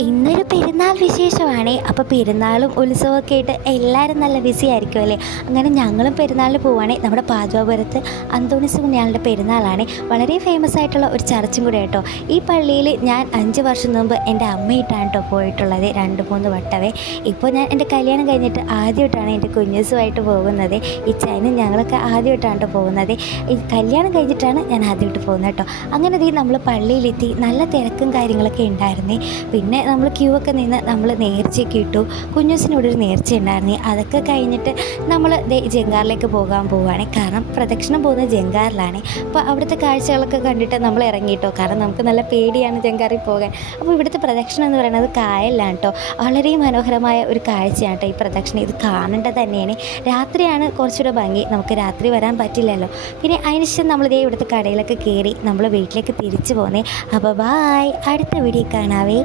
ഇന്നൊരു പെരുന്നാൾ വിശേഷമാണ്. അപ്പോൾ പെരുന്നാളും ഉത്സവമൊക്കെ ആയിട്ട് എല്ലാവരും നല്ല ബിസി ആയിരിക്കും അല്ലേ. അങ്ങനെ ഞങ്ങളും പെരുന്നാളിന് പോവുകയാണ്. നമ്മുടെ പാചകപുരത്ത് അന്തോണിസ് പുണ്യാളുടെ പെരുന്നാളാണ്. വളരെ ഫേമസ് ആയിട്ടുള്ള ഒരു ചർച്ചും കൂടെ കേട്ടോ. ഈ പള്ളിയിൽ ഞാൻ 5 വർഷം മുമ്പ് എൻ്റെ അമ്മയിട്ടാണ് കേട്ടോ പോയിട്ടുള്ളത്, 2-3 വട്ടവേ. ഇപ്പോൾ ഞാൻ എൻ്റെ കല്യാണം കഴിഞ്ഞിട്ട് ആദ്യമായിട്ടാണ് എൻ്റെ കുഞ്ഞുസുമായിട്ട് പോകുന്നത്. ഈ ചൈനും ഞങ്ങളൊക്കെ ആദ്യമായിട്ടാണ് കേട്ടോ പോകുന്നത്. ഈ കല്യാണം കഴിഞ്ഞിട്ടാണ് ഞാൻ ആദ്യമായിട്ട് പോകുന്നത് കേട്ടോ. അങ്ങനെ നമ്മൾ പള്ളിയിലെത്തി. നല്ല തിരക്കും കാര്യങ്ങളൊക്കെ ഉണ്ടായിരുന്നേ. പിന്നെ നമ്മൾ ക്യൂ ഒക്കെ നിന്ന് നമ്മൾ നേർച്ചയൊക്കെ ഇട്ടു. കുഞ്ഞൂസിനോട് ഒരു നേർച്ച ഉണ്ടായിരുന്നു. അതൊക്കെ കഴിഞ്ഞിട്ട് നമ്മൾ ജങ്കാറിലേക്ക് പോകാൻ പോവുകയാണ്. കാരണം പ്രദക്ഷിണം പോകുന്നത് ജങ്കാറിലാണ്. അപ്പോൾ അവിടുത്തെ കാഴ്ചകളൊക്കെ കണ്ടിട്ട് നമ്മൾ ഇറങ്ങിയിട്ടോ. കാരണം നമുക്ക് നല്ല പേടിയാണ് ജങ്കാറിൽ പോകാൻ. അപ്പോൾ ഇവിടുത്തെ പ്രദക്ഷിണം എന്ന് പറയുന്നത് കായലിലാണ് കേട്ടോ. വളരെ മനോഹരമായ ഒരു കാഴ്ചയാണ് കേട്ടോ ഈ പ്രദക്ഷിണം. ഇത് കാണേണ്ടത് തന്നെയാണ്. രാത്രിയാണ് കുറച്ചുകൂടെ ഭംഗി. നമുക്ക് രാത്രി വരാൻ പറ്റില്ലല്ലോ. പിന്നെ അതിനുശേഷം നമ്മൾ ഇവിടുത്തെ കടയിലൊക്കെ കയറി നമ്മൾ വീട്ടിലേക്ക് തിരിച്ചു പോകുന്നേ. അപ്പോൾ ബായ്, അടുത്ത വീഡിയോ കാണാവേ.